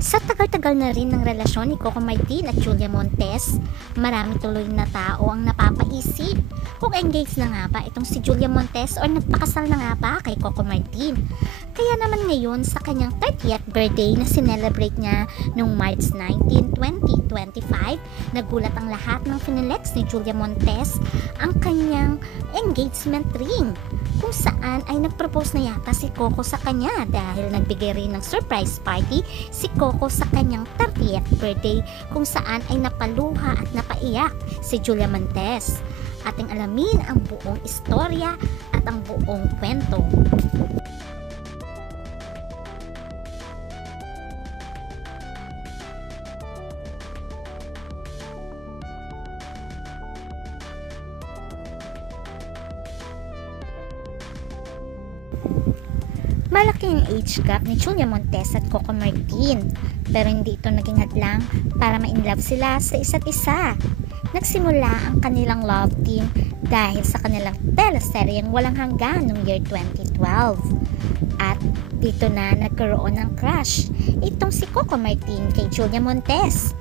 Sa tagal-tagal na rin ng relasyon ni Coco Martin at Julia Montes, marami tuloy na tao ang napapaisip kung engaged na nga ba itong si Julia Montes o nagpakasal na nga ba kay Coco Martin. Kaya naman ngayon sa kanyang 30th birthday na sinelebrate niya noong March 19, 2025, nagulat ang lahat ng finilex ni Julia Montes ang kanyang engagement ring, kung saan ay nagpropose na yata si Coco sa kanya dahil nagbigay rin ng surprise party si Coco sa kanyang 30th birthday, kung saan ay napaluha at napaiyak si Julia Montes. Ating alamin ang buong istorya at ang buong kwento. Malaki ang age gap ni Julia Montes at Coco Martin, pero hindi ito naging hadlang para ma-inlove sila sa isa't isa. Nagsimula ang kanilang love team dahil sa kanilang teleseryeng Walang Hanggan noong year 2012. At dito na nagkaroon ng crush itong si Coco Martin kay Julia Montes.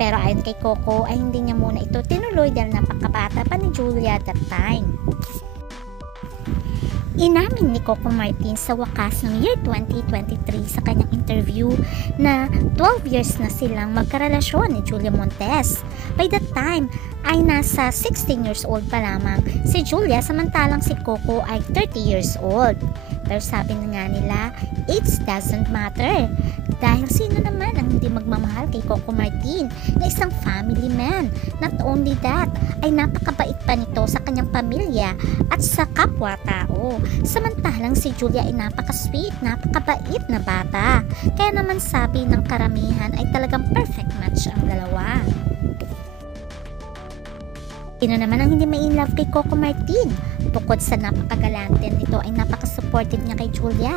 Pero ayon kay Coco ay hindi niya muna ito tinuloy dahil napakabata pa ni Julia at that time. Inamin ni Coco Martin sa wakas ng year 2023 sa kanyang interview na 12 years na silang magkarelasyon ni Julia Montes. By that time ay nasa 16 years old pa lamang si Julia, samantalang si Coco ay 30 years old. Pero sabi na nga nila, age doesn't matter. Dahil sino naman ang hindi magmamahal kay Coco Martin na isang family man. Not only that, ay napakabait pa nito sa kanyang pamilya at sa kapwa-tao. Samantalang si Julia ay napaka-sweet, napakabait na bata. Kaya naman sabi ng karamihan ay talagang perfect match ang dalawa. Sino naman ang hindi ma-inlove kay Coco Martin? Bukod sa napakagalante nito ay napaka-supportive niya kay Julia.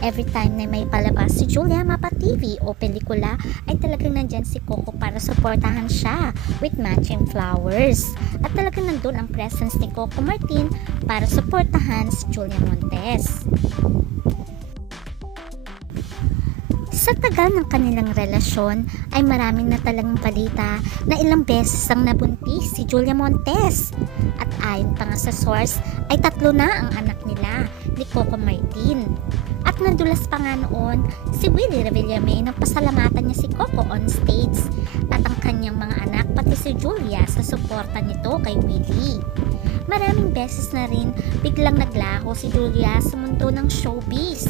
Every time na may palabas si Julia, mapa TV o pelikula, ay talagang nandyan si Coco para supportahan siya with matching flowers. At talagang nandun ang presence ni Coco Martin para supportahan si Julia Montes. Sa tagal ng kanilang relasyon ay maraming natalang balita na ilang beses ang nabuntis si Julia Montes. At ayon pa nga sa source ay 3 na ang anak nila ni Coco Martin. At nadulas pa nga noon si Willie Revillame nang pasalamatan niya si Coco on stage at ang kanyang mga anak pati si Julia sa suporta nito kay Willie. Maraming beses na rin biglang naglaho si Julia sa mundo ng showbiz.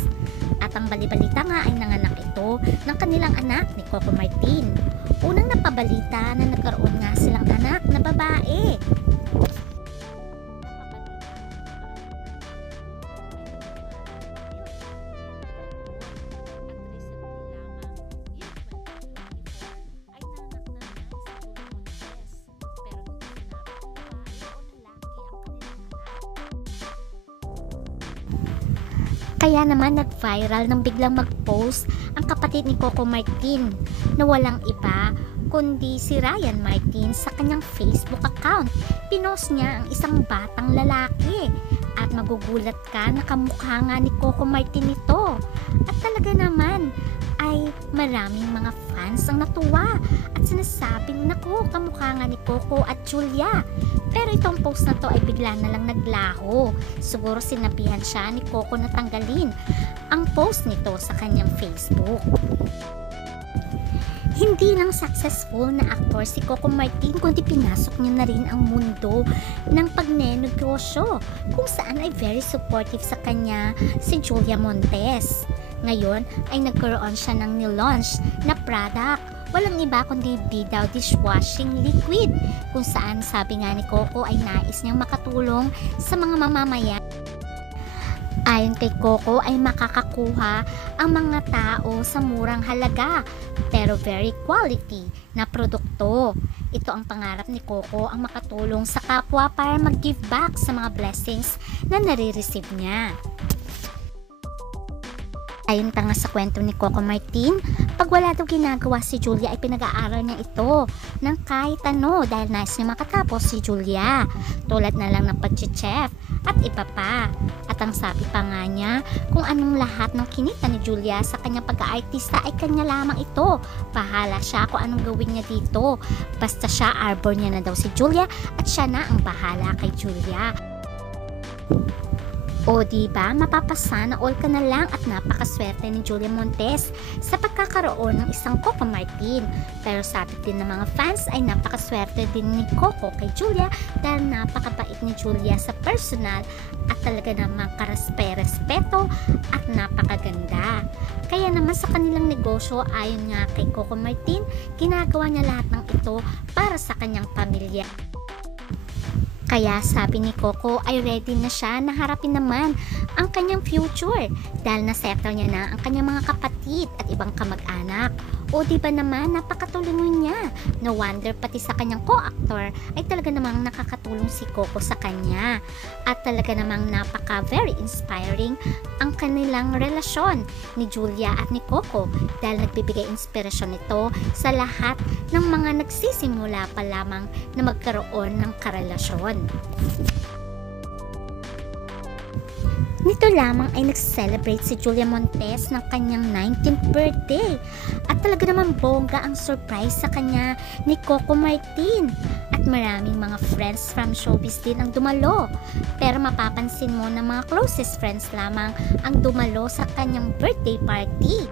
At ang balibalita nga ay nanganak ito ng kanilang anak ni Coco Martin. Unang napabalita na nagkaroon nga silang anak na babae. Kaya naman nag-viral nang biglang mag-post ang kapatid ni Coco Martin na walang iba kundi si Ryan Martin sa kanyang Facebook account. Pinost niya ang isang batang lalaki at magugulat ka na kamukha nga ni Coco Martin ito. At talaga naman ay maraming mga fans ang natuwa at sinasabing naku, kamukha nga ni Coco at Julia. Pero itong post na to ay bigla na lang naglaho. Siguro sinabihan siya ni Coco na tanggalin ang post nito sa kanyang Facebook. Hindi lang successful na actor si Coco Martin kundi pinasok niya na rin ang mundo ng pagnenegosyo kung saan ay very supportive sa kanya si Julia Montes. Ngayon ay nagkaroon siya ng nilaunch na product. Walang iba kundi Bidaw dishwashing liquid kung saan sabi nga ni Coco ay nais niyang makatulong sa mga mamamayan. Ayon kay Coco ay makakakuha ang mga tao sa murang halaga pero very quality na produkto. Ito ang pangarap ni Coco, ang makatulong sa kapwa para mag-give back sa mga blessings na nare-receive niya. Ayon pa nga sa kwento ni Coco Martin, pag wala daw ginagawa si Julia ay pinag-aaral niya ito ng kahit ano dahil nais niya makatapos si Julia. Tulad na lang ng pag-chef at iba pa. At At ang sabi pa nga niya, kung anong lahat ng kinita ni Julia sa kanyang pag-aartista ay kanya lamang ito. Bahala siya kung anong gawin niya dito. Basta siya, arbor niya na daw si Julia at siya na ang bahala kay Julia. O diba, mapapasana all ka na lang at napakaswerte ni Julia Montes sa pagkakaroon ng isang Coco Martin. Pero sabi din ng mga fans ay napakaswerte din ni Coco kay Julia dahil napakabait ni Julia sa personal at talaga namang karaspe-respeto at napakaganda. Kaya naman sa kanilang negosyo, ayon nga kay Coco Martin, ginagawa niya lahat ng ito para sa kanyang pamilya. Kaya sabi ni Coco ay ready na siya na harapin naman ang kanyang future dahil nasettle niya na ang kanyang mga kapatid at ibang kamag-anak. O diba naman, napakatulungan niya. No wonder pati sa kanyang co-actor ay talaga namang nakakatulong si Coco sa kanya. At talaga namang napaka very inspiring ang kanilang relasyon ni Julia at ni Coco dahil nagbibigay inspirasyon ito sa lahat ng mga nagsisimula pa lamang na magkaroon ng karelasyon. Nito lamang ay nag-celebrate si Julia Montes ng kanyang 19th birthday at talaga naman bongga ang surprise sa kanya ni Coco Martin at maraming mga friends from showbiz din ang dumalo, pero mapapansin mo na mga closest friends lamang ang dumalo sa kanyang birthday party.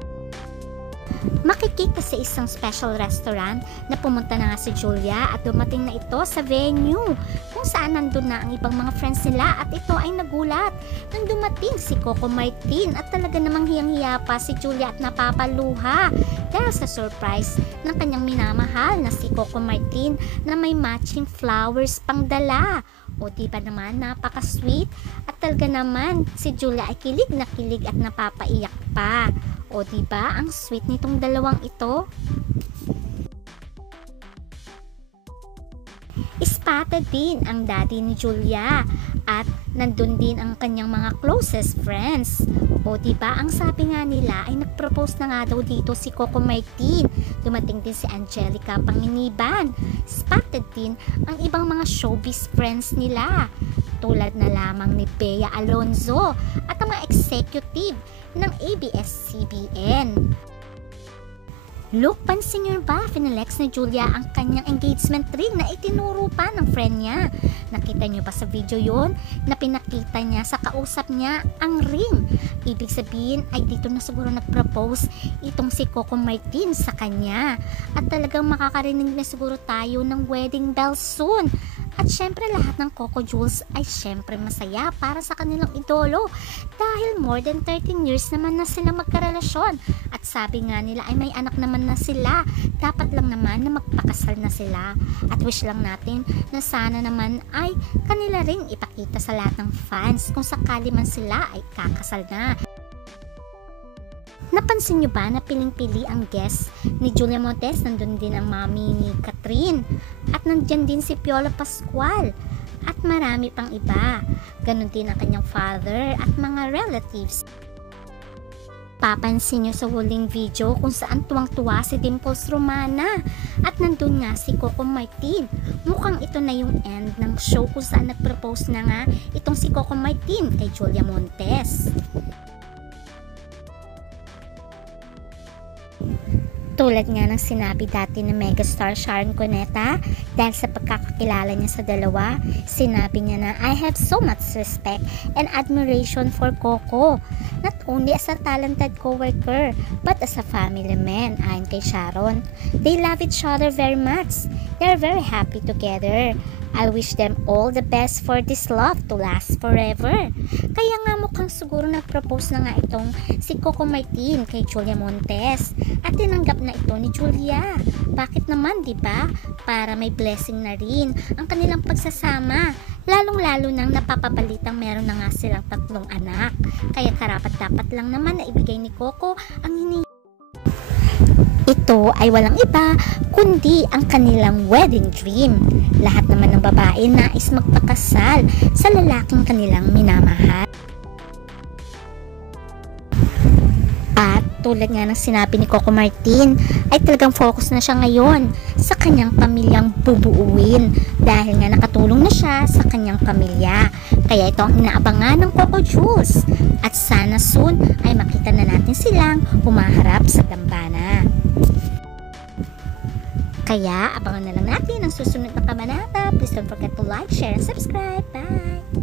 Makikita sa isang special restaurant na pumunta na nga si Julia at dumating na ito sa venue kung saan nandun na ang ibang mga friends nila at ito ay nagulat nang dumating si Coco Martin at talaga namang hiyang-hiya pa si Julia at napapaluha dahil sa surprise ng kanyang minamahal na si Coco Martin na may matching flowers pang dala. O diba naman, napaka-sweet at talaga naman si Julia ay kilig at napapaiyak pa. O diba, ang sweet nitong dalawang ito. Spotted din ang daddy ni Julia at nandun din ang kanyang mga closest friends. O diba, ang sabi nga nila ay nagpropose na nga daw dito si Coco Martin. Dumating din si Angelica Panginiban. Spotted din ang ibang mga showbiz friends nila tulad na lamang ni Bea Alonzo at ang mga executive ng ABS-CBN. Look, pansin nyo ba, finalex ni Julia ang kanyang engagement ring na itinuro pa ng friend niya. Nakita nyo ba sa video yon na pinakita niya sa kausap niya ang ring? Ibig sabihin ay dito na siguro nag-propose itong si Coco Martin sa kanya. At talagang makakarinig na siguro tayo ng wedding bell soon. At syempre lahat ng Coco Jewels ay syempre masaya para sa kanilang idolo dahil more than 13 years naman na sila magkarelasyon at sabi nga nila ay may anak naman na sila, dapat lang naman na magpakasal na sila at wish lang natin na sana naman ay kanila ring ipakita sa lahat ng fans kung sakali man sila ay kakasal na. Napansin nyo ba na piling-pili ang guest ni Julia Montes? Nandun din ang mami ni Catherine at nandyan din si Piolo Pascual at marami pang iba. Ganon din ang kanyang father at mga relatives. Papansin nyo sa huling video kung saan tuwang-tuwa si Dimples Romana at nandun nga si Coco Martin. Mukhang ito na yung end ng show kung saan nagpropose na nga itong si Coco Martin kay Julia Montes. Tulad nga ng sinabi dati ng megastar Sharon Cuneta dahil sa pagkakakilala niya sa dalawa, sinabi niya na I have so much respect and admiration for Coco, not only as a talented co-worker but as a family man. Ayon kay Sharon, they love each other very much. They are very happy together. I wish them all the best for this love to last forever. Kaya nga mukhang siguro nag-propose na nga itong si Coco Martin kay Julia Montes at tinanggap na ito ni Julia. Bakit naman, di ba? Para may blessing na rin ang kanilang pagsasama. Lalong-lalo nang napapabalitang meron na nga silang 3 anak. Kaya karapat-dapat lang naman na ibigay ni Coco ang ito ay walang iba kundi ang kanilang wedding dream. Lahat naman ng babae nais magpakasal sa lalaking kanilang minamahal. At tulad nga ng sinabi ni Coco Martin ay talagang focus na siya ngayon sa kanyang pamilyang bubuuin dahil nga nakatulong na siya sa kanyang pamilya. Kaya ito ang inaabangan ng Coco Juice. At sana soon ay makita na natin silang humaharap sa dambana. Kaya abangan na lang natin ang susunod na kabanata. Please don't forget to like, share, and subscribe. Bye!